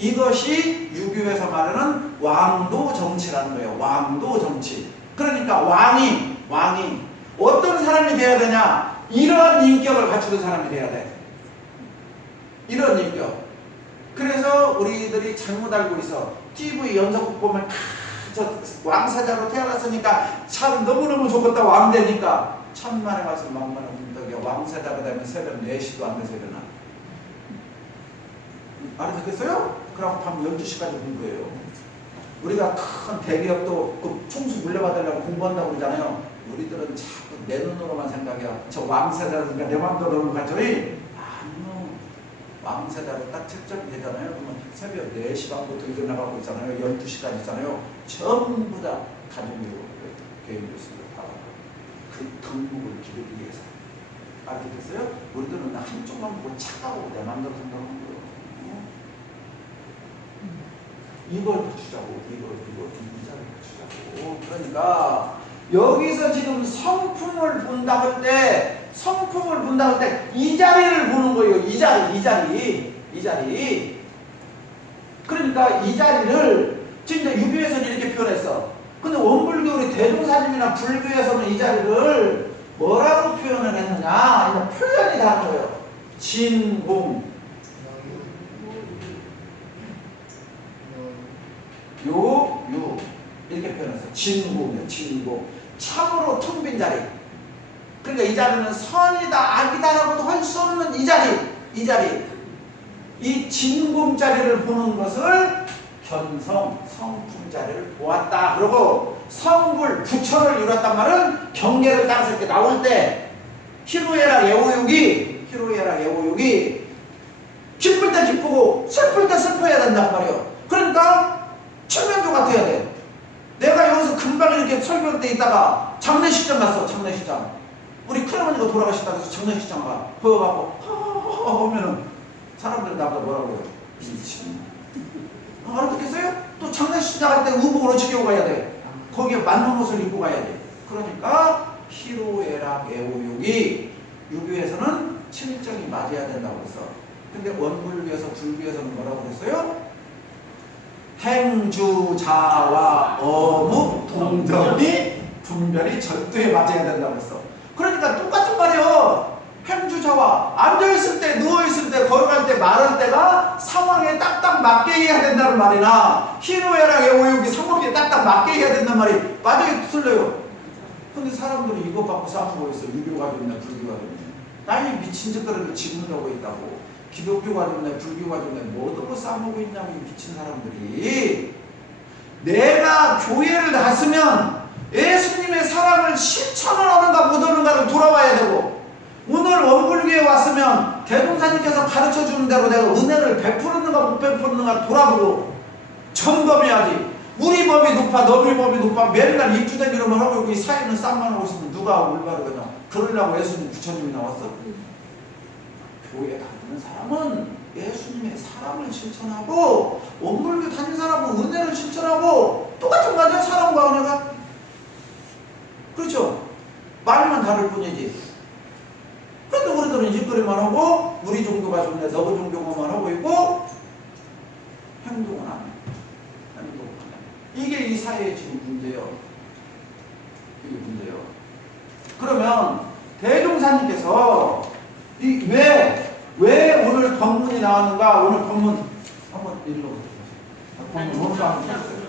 이것이 유교에서 말하는 왕도 정치라는 거예요. 왕도 정치. 그러니까 왕이 어떤 사람이 돼야 되냐? 이런 인격을 갖추는 사람이 돼야 돼. 이런 인격. 그래서 우리들이 잘못 알고 있어. TV 연속극 보면 저 왕사자로 태어났으니까 참 너무너무 좋겠다. 왕 되니까. 천만에 말씀 만만에 문덕이야. 왕사자가 되면 새벽 4시도 안 돼서 일어나. 알아듣겠어요? 그럼 밤 12시까지 공부해요. 우리가 큰 대기업도 그 총수 물려받으려고 공부한다고 그러잖아요. 우리들은 자꾸 내 눈으로만 생각해요. 저 왕사자니까 내 마음대로 노는 거 같죠? 아니요. 왕사자로 딱 책정이 되잖아요. 그러면 새벽 4시 반부터 일어나가고 있잖아요. 12시까지 있잖아요. 전부 다 가족으로 개인 교수를 받아요. 그 덕목을 기르기 위해서. 알겠어요? 우리들은 한쪽만 보고 착각하고 내 마음대로 생각하는 거예요. 이걸 갖추자고, 이자를 갖추자고. 그러니까 여기서 지금 성품을 본다고 할 때 이 자리를 보는 거예요. 이 자리. 그러니까 이 자리를 진짜 유교에서는 이렇게 표현했어. 근데 원불교 우리 대종사님이나 불교에서는 이 자리를 뭐라고 표현을 했느냐? 표현이 다른 거예요. 진공. 유 이렇게 표현했어요. 진공. 참으로 텅 빈 자리. 그러니까 이 자리는 선이다 악이다라고도 할 수 없는 이 자리. 이 진공 자리를 보는 것을 견성, 성품 자리를 보았다. 그리고 성불, 부처를 이뤘단 말은 경계를 따라서 이렇게 나올 때 희루애락 애호욕이 기쁠 때 기쁘고 슬플 때 슬퍼야 된단 말이에요. 그러니까 최면조 같아야 돼. 내가 여기서 금방 이렇게 설교할 때 있다가 장례식장 갔어. 우리 큰어머니가 돌아가셨다고 해서 장례식장 가. 보여갖고 하면은 사람들은 나보다 뭐라고 해요? 미친. 알아듣겠어요? 또 장례식장 갈 때 의복으로 지켜고 가야 돼. 거기에 맞는 옷을 입고 가야 돼. 그러니까 희로애락 애호욕이 유교에서는 칠정이 맞아야 된다고 했어. 근데 원불교에서 불교에서는 뭐라고 그랬어요? 행주자와 어묵 동정이 분별이 절도에 맞아야 된다고 했어. 그러니까 똑같은 말이에요. 행주자와 앉아있을 때, 누워있을 때, 걸어갈 때, 말할 때가 상황에 딱딱 맞게 해야 된다는 말이나 희노애락 애호욕이 상황에 딱딱 맞게 해야 된다는 말이 맞아요? 틀려요? 근데 사람들이 이것 갖고 싸우고 있어. 유교가 좋네, 불교가 좋네. 아니 미친 짓거리를 짓는다고 있다고. 기독교가 좋네, 불교가 좋네, 뭐 어디고 싸우고 있냐고 미친 사람들이. 내가 교회를 갔으면 예수님의 사랑을 실천을 하는가 못 하는가를 돌아봐야 되고, 오늘 원불교에 왔으면 대종사님께서 가르쳐주는 대로 내가 은혜를 베풀었는가 못 베풀었는가 돌아보고 점검해야지. 우리 법이 높아 너희 법이 높아 맨날 입주대기로만 하고 이 사이는 쌈만 하고 있으면 누가 올바르겠냐. 그러려고 예수님 부처님이 나왔어? 교회 다니는 사람은 예수님의 사랑을 실천하고 원불교 다니는 사람은 은혜를 실천하고 똑같은 거 아니야? 사랑과 은혜가? 그렇죠? 말만 다를 뿐이지. 그런데 우리들은 일거리만 하고 우리 종교가 좋네 너희 종교만 하고 있고 행동은 안 해. 이게 이 사회의 지금 문제예요. 이게 문제예요. 그러면 대종사님께서 왜 오늘 법문이 나왔는가? 오늘 법문 한번 읽어보세요. 법문 뭔가 한번 읽어보세요.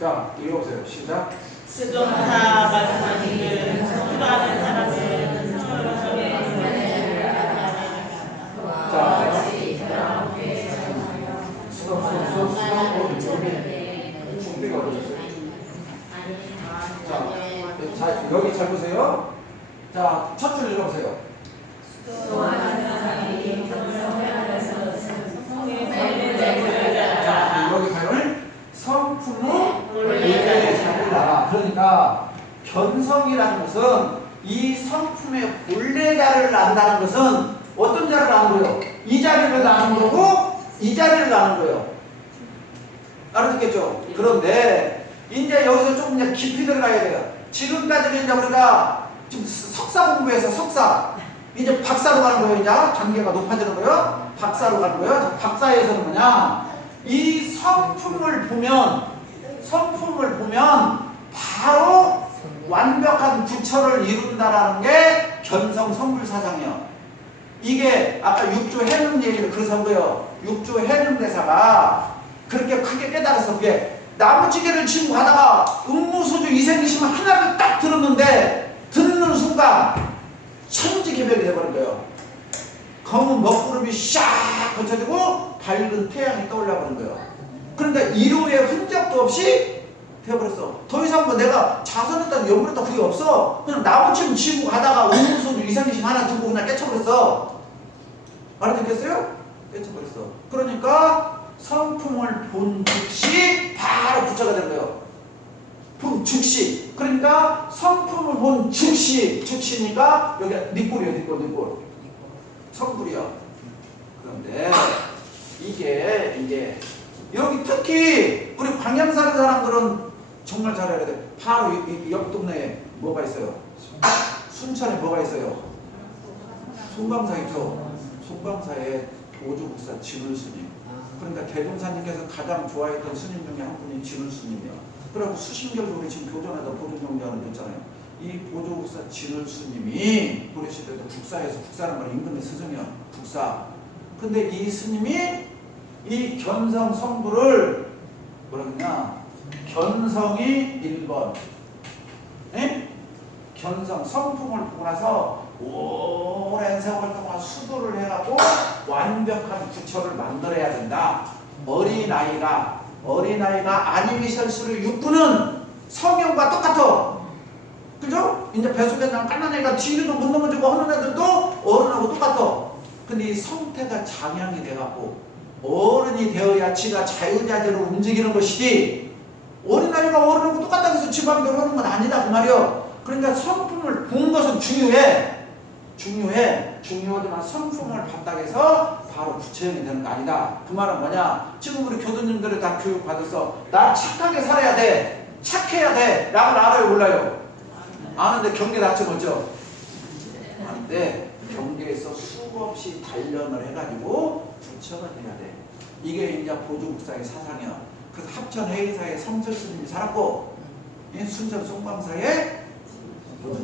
자, 읽어보세요. 시작. 스존타 말씀하시기를 수많은 사람은 성을 자, 자, 여기 잘 보세요. 자, 첫 줄 읽어보세요. 자, 여기 가요를 성품의 본래의 자리를 알아. 그러니까 견성이라는 것은 이 성품의 본래 자리를 안다는 것은 어떤 자리를 아는 거예요? 이 자리를 아는 거고 이 자리를 아는 거예요. 알아듣겠죠? 그런데 이제 여기서 조금 이제 깊이 들어가야 돼요. 지금까지는 이제 우리가 지금 석사 공부해서 석사 이제 박사로 가는 거예요. 이제 단계가 높아지는 거예요. 박사로 가는 거예요. 자, 박사에서는 뭐냐? 이 성품을 보면 바로 완벽한 부처를 이룬다라는 게 견성 성불 사상이에요. 이게 아까 육조 해능 얘기를 그래서 한 거예요. 육조 해능 대사가 그렇게 크게 깨달았어. 그게 나무찌개를 치고 가다가 음무소주 이생기심 하나를 딱 들었는데 듣는 순간 천지개벽이 돼버린 거예요. 검은 먹구름이 샥 거쳐지고 밝은 태양이 떠올라 버린 거예요. 그러니까 이로의 흔적도 없이 되어버렸어. 더 이상 뭐 내가 자선했다 염불했다 그게 없어. 그냥 나무쯤 치고 가다가 음무소주 이상기심 하나 두고 그냥 깨쳐버렸어. 알아듣겠어요? 깨쳐버렸어. 그러니까 성품을 본 즉시 바로 부처가 된 거예요. 본 즉시. 그러니까 성품을 본 즉시니까 여기 니꼴이에요. 니꼴. 성불이요. 그런데 이게 여기 특히 우리 광양 사는 사람들은 정말 잘 알아야 돼. 바로 옆 동네에 뭐가 있어요? 순천에 뭐가 있어요? 송광사 있죠. 송광사에 보조국사 진울스님. 그러니까 대종사님께서 가장 좋아했던 스님 중에 한 분이 진울스님이에요. 그리고 수심결도 우리 지금 교전하다 보존정리하는 거 있잖아요. 이 보조국사 진울스님이 보내실 때도 국사에서, 국사는 말 임금의 스승이요. 국사. 근데 이 스님이 이 견성 성부를 뭐라 그러냐? 견성이 1번. 에? 견성 성품을 보고 나서 오랜 세월 동안 수도를 해갖고 완벽한 부처를 만들어야 된다. 어린아이가 아니미설수를 육구는 성형과 똑같아. 그죠? 이제 뱃속에 난 깐난 애가 뒤로도 못 넘어지고 하는 애들도 어른하고 똑같아. 근데 이 성태가 장양이 돼갖고 어른이 되어야 지가 자유자재로 움직이는 것이지 어린아이가 어른하고 똑같다고 해서 지 맘대로 하는 건 아니다 그 말이야. 그러니까 성품을 본 것은 중요하지만 성품을 바닥에서 바로 부처형이 되는 거 아니다. 그 말은 뭐냐? 지금 우리 교도님들이 다 교육 받았어. 나 착하게 살아야 돼. 착해야 돼. 라고 알아요 몰라요? 아는데 경계 닫지 못죠? 아는데 경계에서 수없이 단련을 해가지고 부처가 돼야 돼. 이게 이제 보조국사의 사상이야. 그래서 합천 해의사의 성철스님이 살았고 순천 송광사에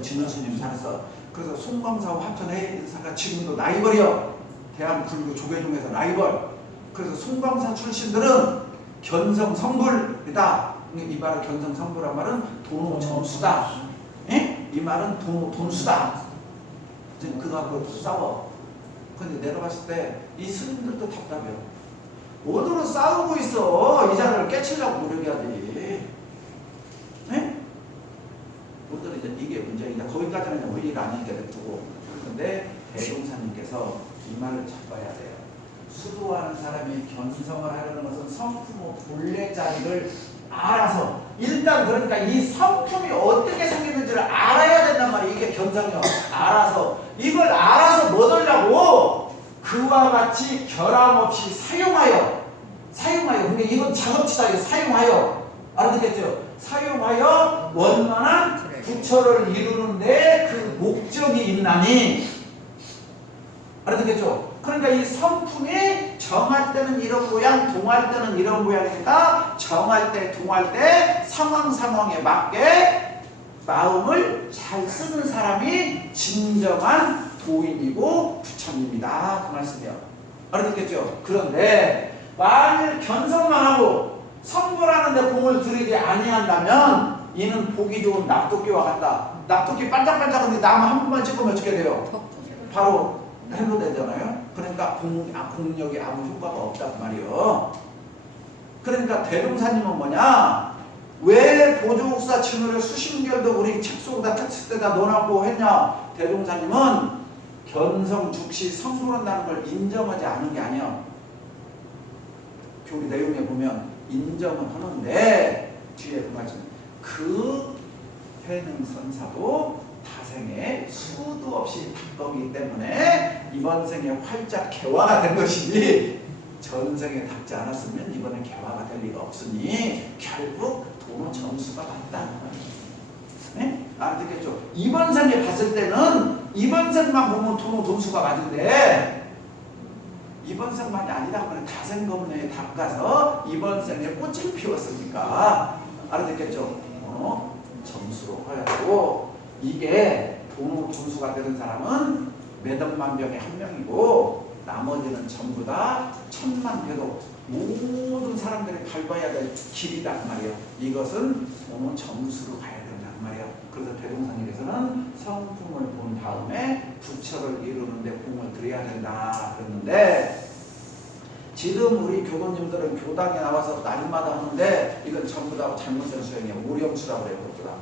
진원스님이 살았어. 그래서 송광사와 합천 해의사가 지금도 라이벌이요. 대한불교 조계종에서 라이벌. 그래서 송광사 출신들은 견성성불이다. 이 말은 견성성불한 말은 돈오점수다. 이 말은 돈수다. 지금 그거하고 싸워. 근데 내가 봤을 때 이 스님들도 답답해요. 어디로 싸우고 있어? 이 자를 깨치려고 노력해야지. 오늘은 이제 이게 문제이다. 거기까지는 이제 우리가 아니니까 냅두고. 그런데 대종사님께서 이 말을 잡아야 돼요. 수도하는 사람이 견성을 하려는 것은 성품의 본래 자리를 알아서 일단 그러니까 이 성품이 어떻게 생겼는지를 알아야 된단 말이에요. 이게 견성이요. 알아서 이걸 알아서 뭐 하려고 그와 같이 결함 없이 사용하여. 근데 이건 작업치다. 이거 사용하여. 알아듣겠죠? 사용하여 원만한 부처를 이루는데 그 목적이 있나니. 알아듣겠죠? 그러니까 이 성품이 정할 때는 이런 모양, 동할 때는 이런 모양이니까 정할 때, 동할 때 상황에 맞게 마음을 잘 쓰는 사람이 진정한 도인이고 부처님이다. 그 말씀이에요. 알아듣겠죠? 그런데 만일 견성만 하고 성불하는데 공을 들이지 아니한다면 이는 보기 좋은 납도끼와 같다. 납도끼 반짝반짝한데 나무 한 번만 찍으면 어떻게 돼요? 바로 해로되잖아요. 그러니까 공력이 아무 효과가 없단 말이에요. 그러니까 대종사님은 뭐냐? 왜 보조국사 진울의 수심결도 우리 책 속에다 텍스트에다 넣어놨고 했냐? 대종사님은 견성 즉시 성불한다는 걸 인정하지 않은 게 아니야. 교리 내용에 보면 인정은 하는데 뒤에 그 말씀 그 해능선사도 타생에 수도 없이 닦거기 때문에 이번 생에 활짝 개화가 된 것이지 전생에 닦지 않았으면 이번에 개화가 될 리가 없으니 결국 도로 점수가 같다. 네? 알아듣겠죠? 이번 생에 봤을 때는 이번 생만 보면 동수가 맞은데 이번 생만이 아니라 그냥 다생검내에 닦아서 이번 생에 꽃을 피웠으니까 알아듣겠죠? 점수로 해가지고 이게 동수가 되는 사람은 몇억만 병에 한 명이고 나머지는 전부 다 천만 돼도 모든 사람들이 밟아야 될 길이란 말이에요. 이것은 점수로 가야 된단 말이에요. 그래서 대동상에서는 성품을 본 다음에 부처를 이루는데 공을 들여야 된다 그랬는데 지금 우리 교도님들은 교당에 나와서 날마다 하는데 이건 전부 다 잘못된 수행이에요. 오령수라고 그래요. 그것보다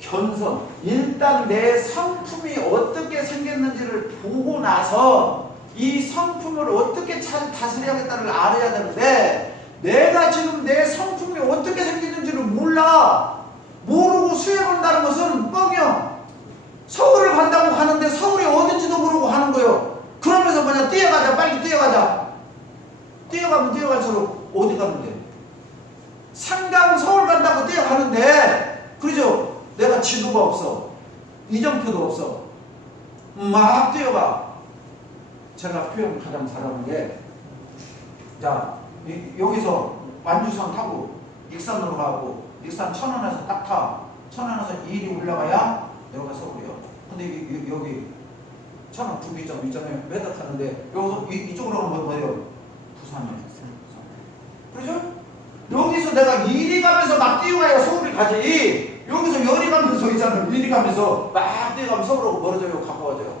견성, 일단 내 성품이 어떻게 생겼는지를 보고 나서 이 성품을 어떻게 잘 다스려야겠다를 알아야 되는데 내가 지금 내 성품이 어떻게 생겼는지를 몰라. 모르고 수행한다는 것은 뻥이요. 서울을 간다고 하는데 서울이 어딘지도 모르고 하는 거예요. 그러면서 그냥 뛰어가자, 빨리 뛰어가자. 뛰어가면 뛰어갈수록 어디 가는데? 상강 서울 간다고 뛰어가는데, 그러죠? 내가 지도가 없어. 이정표도 없어. 막 뛰어가. 제가 표현 가장 잘하는 게, 자, 여기서 완주선 타고 익산으로 가고, 익산 천안에서 딱 타. 천안에서 2일이 올라가야 여기가 서울이요. 근데 여기 천안 분기점 있잖아요. 매달 타는데, 여기서 이쪽으로 가면 뭐예요? 부산이에요. 그렇죠? 여기서 내가 이리 가면서 막 뛰어가야 서울이 가지. 여기서 열이 가면서 있잖아요. 이리 가면서 막 뛰어가면 서울하고 멀어져요? 가까워져요?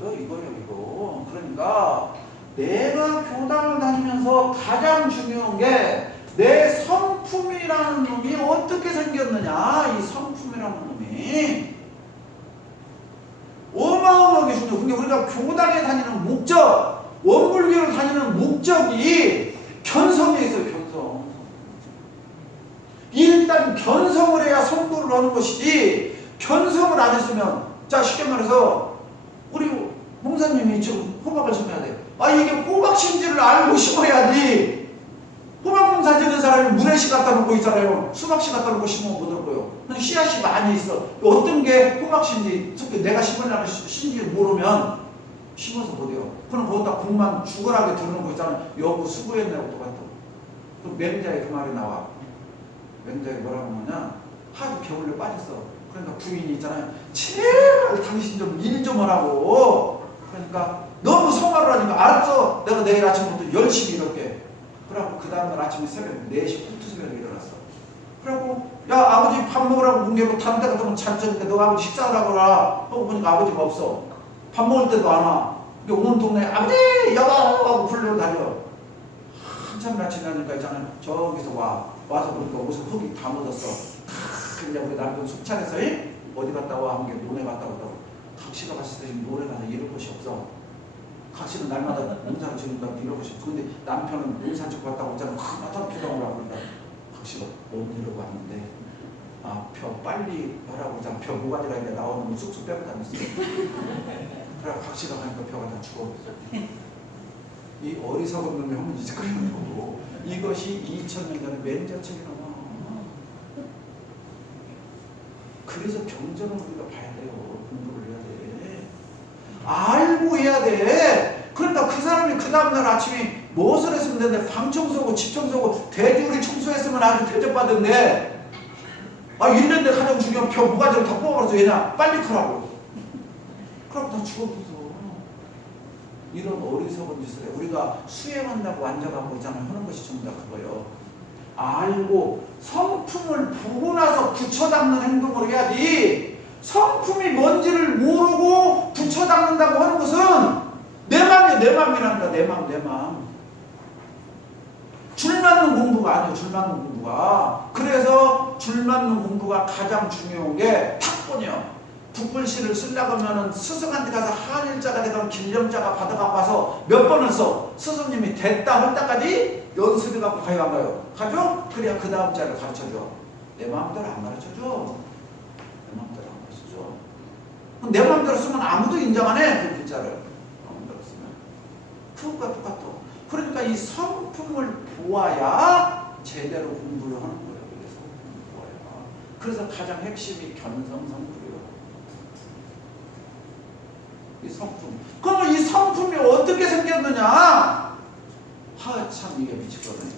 멀어져? 이거예요, 이거. 그러니까 내가 교당을 다니면서 가장 중요한 게 내 성품이라는 놈이 어떻게 생겼느냐. 이 성품이라는 놈이 어마어마하게 중요해요. 근데 우리가 교당에 다니는 목적, 원불교를 다니는 목적이 견성에 있어요. 견성. 일단 견성을 해야 성도를 하는 것이지 견성을 안 했으면, 자 쉽게 말해서 우리 목사님이 지금 호박을 심어야 돼. 이게 호박 심지를 알고 심어야지. 호박 농사 짓는 사람이 물에씨 갖다 놓고 있잖아요. 수박씨 갖다 놓고 심으면 못 얻고요. 씨앗이 많이 있어. 어떤 게 호박씨인지 특히 내가 심으려는 씨인지 모르면 심어서 못해요. 그럼 거기다 국만 죽어라게 들는 거 있잖아요. 여부 수고했냐고 똑같아. 그 맹자의 그 말이 나와. 맹자의 뭐라고 하냐, 하도 겨울에 빠졌어. 그러니까 부인이 있잖아요. 제발 당신 좀 일 좀 하라고. 그러니까 너무 성화를 하니까 알았어. 내가 내일 아침부터 열심히 일할게. 그래갖고 그 다음날 아침에 새벽 4시 후투새벽에 일어났어. 그래갖고 야 아버지 밥 먹으라고 뭉개고 다른 데 같으면 잔저니까 너 아버지 식사를 하고 라 하고 보니까 아버지가 없어. 밥 먹을 때도 안 와. 온 동네에 아버지 여보 하고 불러 다녀. 한참이나 지나니까 있잖아요. 저기서 와서 보니까 옷에 흙이 다 묻었어. 근데 우리 남편 속찬에서 어디 갔다 와 하는 게 논에 갔다 오다고. 각시가 갔을 때 지금 논에 가서 이럴 곳이 없어. 각시는 날마다 농사를 지는다 이럴 곳이 없어. 근데 남편은 농사 짓고 갔다고 했잖아. 나도 기도하라 그러니까 각시가 못 이러고 왔는데 벼 빨리 하라고 했잖아. 벼 모가지가 이제 나오는 거 쑥쑥 빼고 다녔어. 그래 각시가 가니까 벼가 다 죽어버렸어. 이 어리석은 놈이 하면 이제 그런 거고. 이것이 2000년 전에 맹자책이 나와. 그래서 경전을 우리가 봐야 돼요. 공부를 해야 돼. 알고 해야 돼. 그러니까 그 사람이 그 다음날 아침에 무엇을 했으면 되는데 방 청소하고 집 청소하고 대주리 청소했으면 아주 대접받은데 1년대 가장 중요한 벼 모가지를 다 뽑아버려서 얘냐 빨리 크라고. 그럼 다 죽어버려. 이런 어리석은 짓을 해. 우리가 수행한다고 앉아가고 있잖아요. 하는 것이 전부 다 그거예요. 알고 성품을 보고 나서 붙여닦는 행동을 해야지. 성품이 뭔지를 모르고 붙여닦는다고 하는 것은 내 맘이야. 내 맘이란다. 내 맘. 줄 맞는 공부가 아니에요. 줄 맞는 공부가. 그래서 줄 맞는 공부가 가장 중요한 게 탁본이요. 북글씨를 쓰려고 하면 스승한테 가서 한일자가 되면 길령자가 받아갖고 와서 몇 번을 써. 스승님이 됐다 할 때까지 연습해갖고 가요 안 가요? 가죠? 그래야 그 다음 자를 가르쳐줘. 내 마음대로 안 가르쳐줘. 내 마음대로 안 가르쳐줘. 그럼 내 마음대로 쓰면 아무도 인정 안 해. 그 글자를. 마음대로 쓰면. 그것과 똑같아. 그러니까 이 성품을 보아야 제대로 공부를 하는 거예요. 그래서 성품을 보아야. 그래서 가장 핵심이 견성성불이에요. 이 성품. 그러면 이 성품이 어떻게 생겼느냐? 참 이게 미치거든요.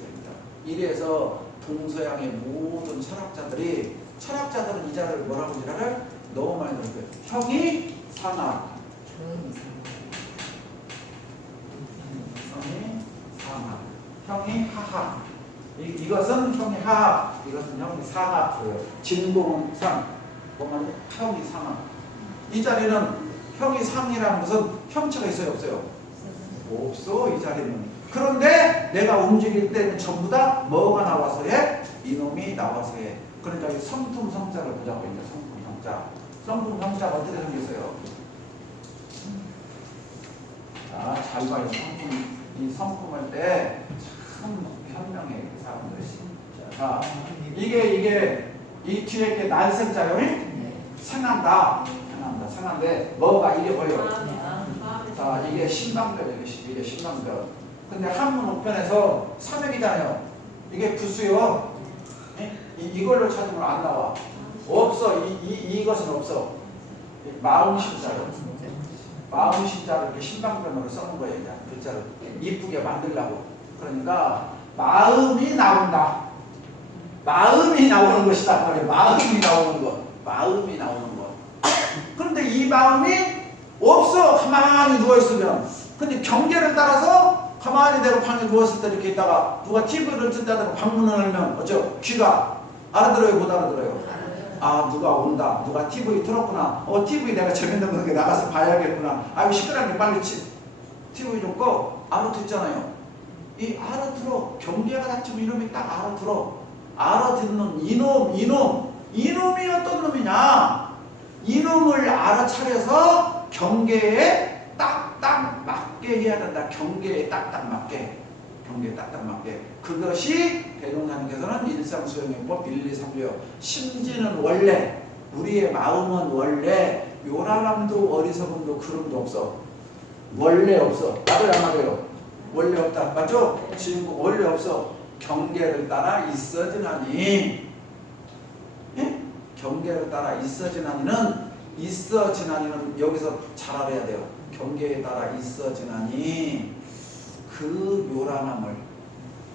이래서 동서양의 모든 철학자들은 이 자를 뭐라고 지랄을 너무 많이 들었고요. 형이 상하. 형이 하하. 이것은 형이 하하. 이것은 형이 상하. 진공은 상. 뭐만 형이 상하. 이 자리는 형이 상이라는 것은 형체가 있어요, 없어요? 없어, 이 자리는. 그런데 내가 움직일 때는 전부 다 뭐가 나와서 해? 이놈이 나와서 해. 그러니까 이 성품 성자를 보자고 있는 성품 성자. 성품 성자가 어떻게 생겼어요? 자, 잘 봐요. 이 성품할 때 참 현명해, 그 사람들 진짜. 자, 이게 이 뒤에 게 날생자요? 생한다. 생한데 뭐가 이게 보여? 자, 이게 신방별, 이게 신방별. 근데 한문 우편에서 삼액이잖아요. 이게 부수요. 이걸로 찾으면 안 나와. 없어. 이것은 없어. 마음신자요. 마음신자를 이렇게 신방변으로 써는 거예요. 이제 글자를 이쁘게 만들려고. 그러니까 마음이 나온다. 마음이 나오는 것이다. 말이에요. 마음이 나오는 것. 마음이 나오는 것. 그런데 이 마음이 없어. 가만히 누워있으면. 근데 경계를 따라서 가만히 내가 방에 누웠을 때 이렇게 있다가 누가 TV를 뜬다든가 방문을 하면 어쩌? 귀가 알아들어요? 못 알아들어요? 아, 누가 온다. 누가 TV 틀었구나. TV 내가 재밌는 거 나가서 봐야겠구나. 아유, 시끄럽게 빨리 TV 좀 꺼. 알아듣잖아요. 이 알아들어. 경계가 닥치면 이놈이 딱 알아들어. 알아듣는 이놈이 어떤 놈이냐? 이놈을 알아차려서 경계에 딱딱 맞게 해야 된다. 경계에 딱딱 맞게. 그것이 대종사님께서는 일상수용요법 1, 2, 3요. 심지는 원래, 우리의 마음은 원래 요란함도 어리석음도 그름도 없어. 원래 없어. 맞아요, 안 맞아요? 원래 없다. 맞죠? 지금 원래 없어. 경계를 따라 있어지나니. 예? 경계를 따라 있어지나니는 여기서 잘 알아야 돼요. 경계에 따라 있어지나니 그 요란함을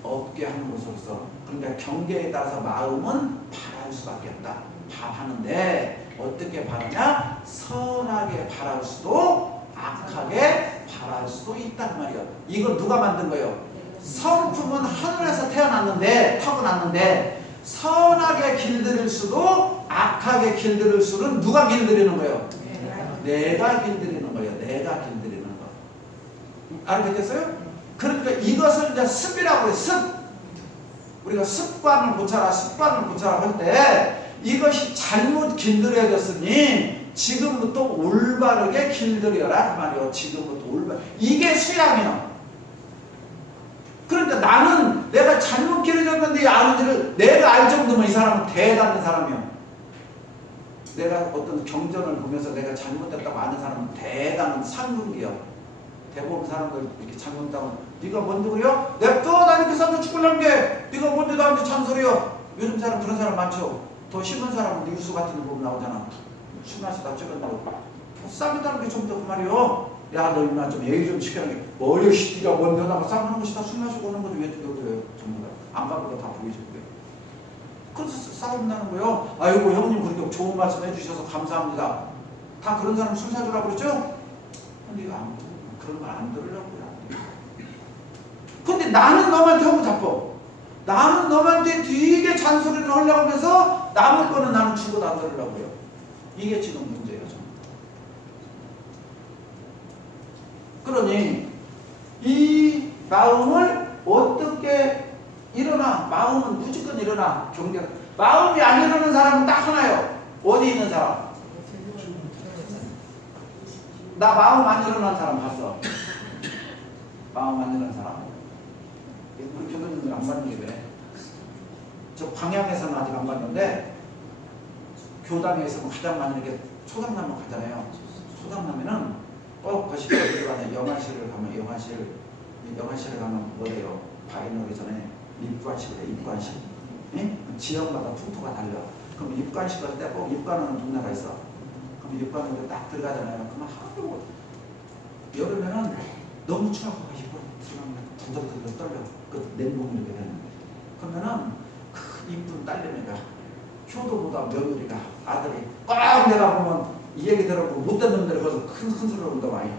없게 하는 것으로서. 그러니까 경계에 따라서 마음은 바랄 수밖에 없다. 바라는데 어떻게 바라냐? 선하게 바랄 수도 악하게 바랄 수도 있단 말이에요. 이걸 누가 만든 거예요? 성품은 하늘에서 타고났는데 선하게 길들일 수도 악하게 길들일 수는 누가 길들이는 거예요? 내가 길들이는 거예요. 내가 길들이는 거. 알겠어요? 그러니까 이것을 이제 습이라고 해요. 습. 우리가 습관을 고쳐라 할 때 이것이 잘못 길들여졌으니 지금부터 올바르게 길들여라 그 말이에요. 지금부터 올바르게. 이게 수양이에요. 그러니까 나는 내가 잘못 길들여졌는데 아는지를 내가 알 정도면 이 사람은 대단한 사람이에요. 내가 어떤 경전을 보면서 내가 잘못했다고 아는 사람은 대단한 상근기요. 대부분 사람들 이렇게 잘못하면 네가 뭔데 그래요? 냅둬 나 이렇게 사람 죽을란 게 네가 뭔데 나한테 잔소리요. 요즘 사람 그런 사람 많죠. 더 심한 사람은 뉴스 같은 거 보면 나오잖아. 술 마시다 쫓겨나고 싸움이라는 게 좀 더 그 말이요. 야 너 임마 좀 예의 좀 지켜라. 머리 시기가 뭔데 나고 싸우는 것이 다 술 마시고 오는 거지 왜 그래요? 전부 다 안 가는 거 다 보이죠. 그래서 싸움 나는 거예요. 아이고 형님 그렇게 좋은 말씀 해주셔서 감사합니다. 다 그런 사람 술 사주라고 그랬죠? 근데 이거 그런 말 안 들으려고요. 근데 나는 너한테 허구 잡고 나는 너한테 되게 잔소리를 하려고 하면서 남의 거는 나는 죽어도 안 들으려고요. 이게 지금 문제예요. 그러니 이 마음을 어떻게 일어나? 마음은 무조건 일어나. 경계. 마음이 안 일어나는 사람은 딱 하나요. 어디 있는 사람? 나 마음 안 일어나는 사람 봤어. 마음 안 일어나는 사람. 우리 교수님들 안 받는 게 왜? 저 광양에서는 아직 안 받는데 교당에서는 가장 많이 이렇게 초당나무 가잖아요. 초당나무는 그것이 어디로 가냐? 영화실을 가면 뭐래요? 과연 오기 전에 입관식을 해. 입관식. 예? 지역마다 풍토가 달라. 그럼 입관식 할 때 꼭 입관하는 동네가 있어. 그럼 입관으로 딱 들어가잖아요. 그러면 하도 너무 추락하고 싶어. 들어가면 두들두들 떨려. 그 냉동이 이렇게 되는데. 그러면은 그 이쁜 딸내미가 효도보다 며느리가 아들이 꼭 내가 보면 이 얘기 들어보고 못된 놈들이 거기서 큰 소리를 한다 많이.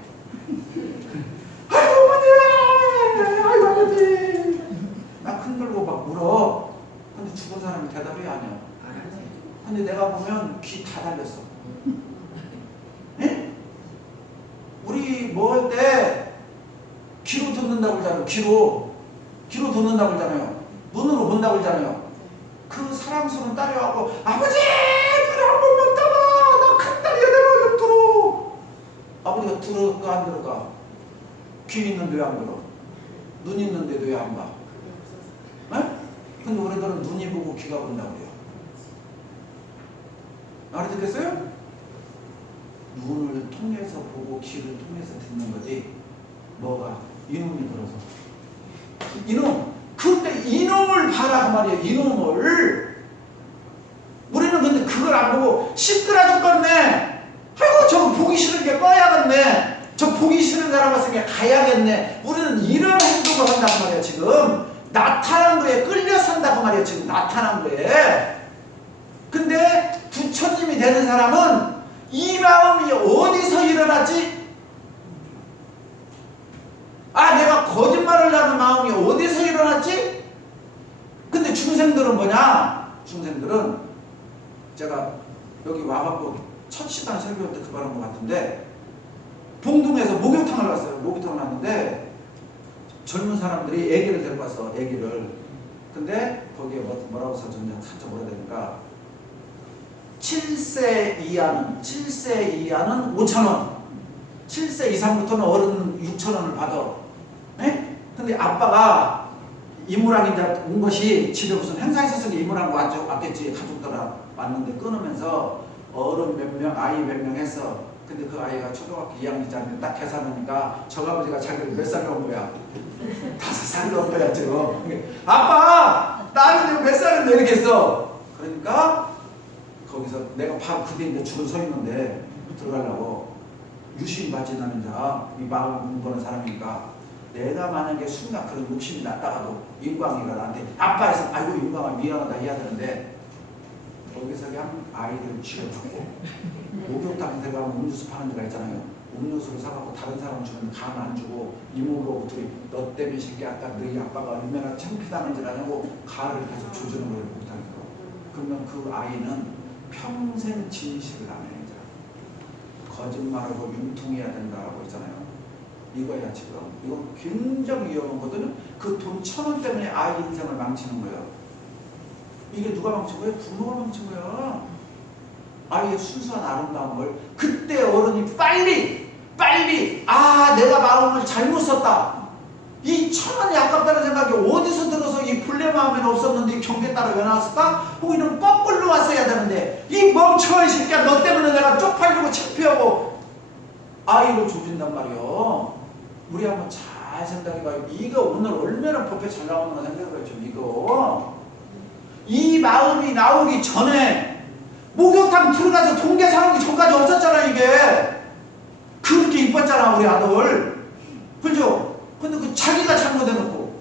아이고 어머니! 아이고 아버지! 막 흔들고 막 울어. 근데 죽은 사람이 대답이 아니야. 근데 내가 보면 귀 다 달렸어. 예? 우리 뭐 할 때 귀로 듣는다고 그러잖아요. 귀로 듣는다고 그러잖아요. 눈으로 본다고 그러잖아요. 그 사랑스러운 딸이 와고 아버지! 그래 한 번만 따봐! 나 큰 딸이야 내가 좀 들어! 아버지가 들을까 안 들을까? 귀 있는데 왜 안 들어? 눈 있는데도 왜 안 봐? 네? 근데 우리들은 눈이 보고 귀가 본다고 그래요. 알아듣겠어요? 눈을 통해서 보고 귀를 통해서 듣는 거지. 뭐가? 이놈이 들어서. 이놈! 그때 이놈을 봐라 그 말이에요. 이놈을. 우리는 근데 그걸 안 보고 시끄러 죽겠네. 아이고 저거 보기 싫은 게 꺼야겠네. 저 보기 싫은 사람 같은 게 가야겠네. 우리는 이런 행동을 한단 말이에요. 지금 나타난 거에 끌려 산다고 말이에요. 지금 나타난 거에. 근데 부처님이 되는 사람은 이 마음이 어디서 일어나지? 아 내가 거짓말을 하는 마음이 어디서 일어났지? 근데 중생들은 뭐냐? 중생들은 제가 여기 와갖고 첫 시간 설교할 때 그 말한 것 같은데 봉동에서 목욕탕을 갔어요. 목욕탕을 갔는데 젊은 사람들이 애기를 데리고 왔어. 애기를. 근데 거기에 뭐라고 써졌냐 살짝 뭐라 되니까 7세 이하는 5,000원 7세 이상부터는 어른 6,000원을 받아. 에? 근데 아빠가 이모랑 이제 온 것이 집에 무슨 행사 있었으니 이모랑 왔겠지. 가족들 왔는데 끊으면서 어른 몇 명 아이 몇 명 했어. 근데 그 아이가 초등학교 2학년짜리 딱 계산하니까 저 아버지가 자기를 몇 살로 온 거야? 5살로 온 거야 지금. 아빠 나는 몇 살인데 이렇게 했어. 그러니까 거기서 내가 바로 그 뒤에 줄을 서 있는데 들어가려고 유신 받지 않는 자, 이 마음을 공부하는 사람이니까 내가 만약에 순간 그런 욕심이 났다가도 인광이가 나한테 아빠에서 아이고 인광아 미안하다 해야 되는데 거기서 그냥 아이를 취업하고 목욕탕에 들어가면 음료수 파는 데가 있잖아요. 음료수를 사갖고 다른 사람 주면 간 안 주고 이모로 둘이 너 때문에 새끼 아까 너희 아빠가 얼마나 창피당한 줄 아냐고 간을 계속 조주는 거예요. 목욕탕에서. 그러면 그 아이는 평생 진실을 안 해. 거짓말하고 융통해야 된다고 했잖아요. 이거야 지금. 이거 굉장히 위험한 거거든요. 그 돈 1,000원 때문에 아이 인생을 망치는 거예요. 이게 누가 망친 거예요? 부모가 망친 거야. 아이의 순수한 아름다움을 그때 어른이 빨리 아 내가 마음을 잘못 썼다. 이 1,000원이 아깝다는 생각이 어디서 들어서 이 불내 마음에는 없었는데 경계 따라 왜 나왔을까? 거기는 거꾸로 왔어야 되는데 이 멍청한 새끼야 너 때문에 내가 쪽팔리고 창피하고 아이를 조진단 말이요. 우리 한번 잘 생각해봐요. 이거 오늘 얼마나 법에 잘 나오는가 생각해봐요. 좀 이거 이 마음이 나오기 전에 목욕탕 들어가서 동계 사오기 전까지 없었잖아. 이게 그렇게 이뻤잖아 우리 아들. 그죠? 근데 그 자기가 잘못해놓고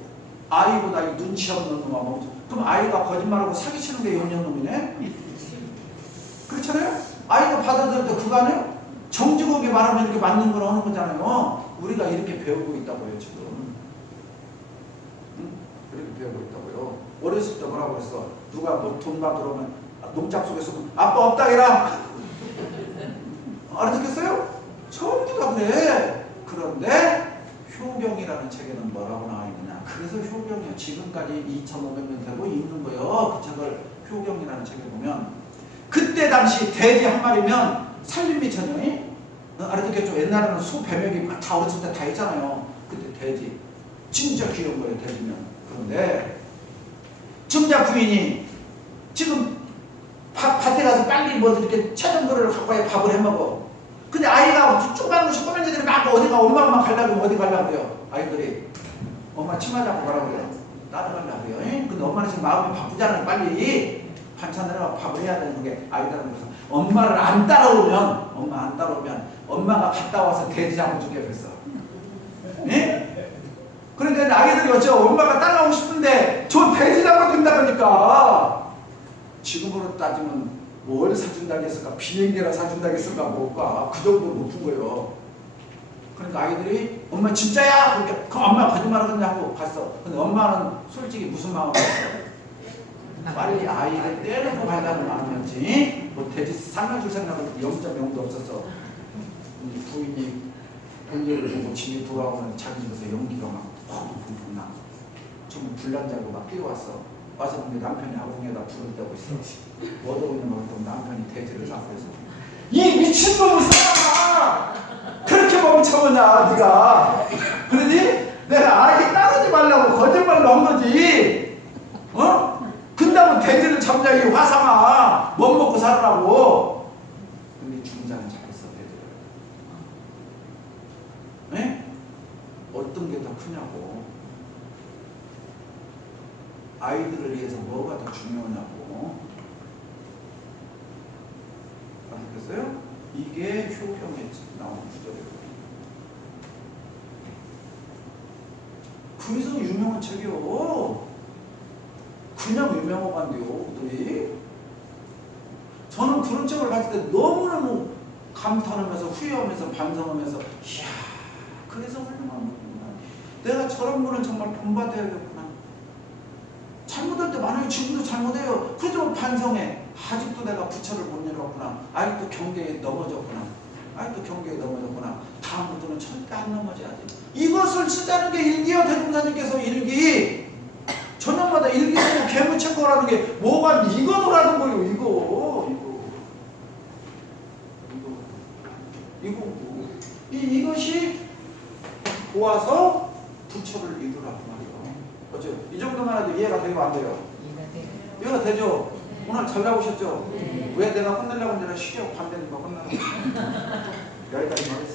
아이보다 이 눈치 없는 놈아 뭐 그럼 아이가 거짓말하고 사기치는 게 용년놈이네? 그렇잖아요? 아이가 받아들일 때 그거 아니에요? 정직하게 말하면 이렇게 맞는 걸 하는 거잖아요. 우리가 이렇게 배우고 있다고요 지금. 응? 이렇게 배우고 있다고요. 어렸을 때 뭐라고 그랬어? 누가 뭐 돈 받으러 오면 농장 속에서 아빠 없다 해라. 알아듣겠어요? 전부 다 그래. 그런데 효경이라는 책에는 뭐라고 나와 있느냐. 그래서 효경이 지금까지 2,500년 되고 있는 거예요. 그 책을 효경이라는 책에 보면 그때 당시 돼지 한 마리면 살림미 천연이 알아듣겠죠? 옛날에는 소 배명이 다 어렸을 때 다 있잖아요. 그때 돼지 진짜 귀여운 거예요. 돼지면. 그런데 정자 부인이 지금 밭에 가서 빨리 뭐 이렇게 채전거리를 갖고 와야 밥을 해먹어. 근데 아이가 조그마한 조그만 애들이 막 어디가 엄마 가려고 어디 가려고 그래요. 아이들이 엄마 치마 잡고 가라고 그래요. 나도 가려고 그래요. 근데 엄마는 지금 마음이 바쁘잖아요. 빨리 반찬을 하고 밥을 해야 되는 게 아이들은 그래서 엄마를 안 따라오면 엄마가 갔다 와서 돼지 잡아주게 그랬어. 예? 그러니까 아이들이 어쩌 엄마가 따라오고 싶은데 저 돼지라고 된다니까. 지금으로 따지면 뭘 사준다겠을까? 비행기나 사준다겠을까? 뭘까? 그 정도로 높은 거예요. 그러니까 아이들이 엄마 진짜야? 그러니까 그럼 엄마 거짓말하겠냐 하고 갔어. 근데 엄마는 솔직히 무슨 마음이었어? 빨리 아이를 떼놓고 가려는 마음이었지. 뭐 돼지 살려줄 생각은 0.0도 없었어. 부인이 공개를 보고 집에 돌아오면 자기 집에서 연기가 막 펑펑 나. 정말 불난 줄 알고 막 뛰어왔어. 와서 근데 남편이 아궁이에다 불을 떼고 있어. 얻어오냐고 했더니 남편이 돼지를 잡고 있어. 이 미친놈을 살아! 그렇게 멍청하냐 네가. 그러니 내가 아이 따르지 말라고 거짓말로 한 거지. 어? 근다고 돼지를 잡냐 이 화상아. 못 먹고 살으라고. 근데 중자는 잡혔어 돼지를. 네? 어떤 게 더 크냐고. 아이들을 위해서 뭐가 더 중요하냐고. 아시겠어요? 이게 효경에 나오는 구절이에요. 그래서 유명한 책이요. 그냥 유명한 건데요, 그들이. 저는 그런 책을 봤을 때 너무너무 감탄하면서 후회하면서 반성하면서, 이야, 그래서 훌륭한 거구나. 내가 저런 분은 정말 본받아야겠구나. 잘못할 때 많아요. 지금도 잘못해요. 그래도 반성해. 아직도 내가 부처를 못 이뤘구나. 아직도 경계에 넘어졌구나. 아직도 경계에 넘어졌구나. 다음부터는 절대 안 넘어져야지. 이것을 쓰자는 게 일기요. 대종사님께서 일기. 저녁마다 일기 쓰고 개무책거라는 게 뭐가 이거라는 거예요. 이것이 보아서 부처를 이루라고 말이에요. 그렇죠? 이 정도만 해도 이해가 되고 안 돼요? 이해가 되죠? 오늘 잘 나오셨죠? 왜 내가 혼내려고 하면 쉬려고 반대니까 혼나는 거예요. 여기까지 하겠습니다.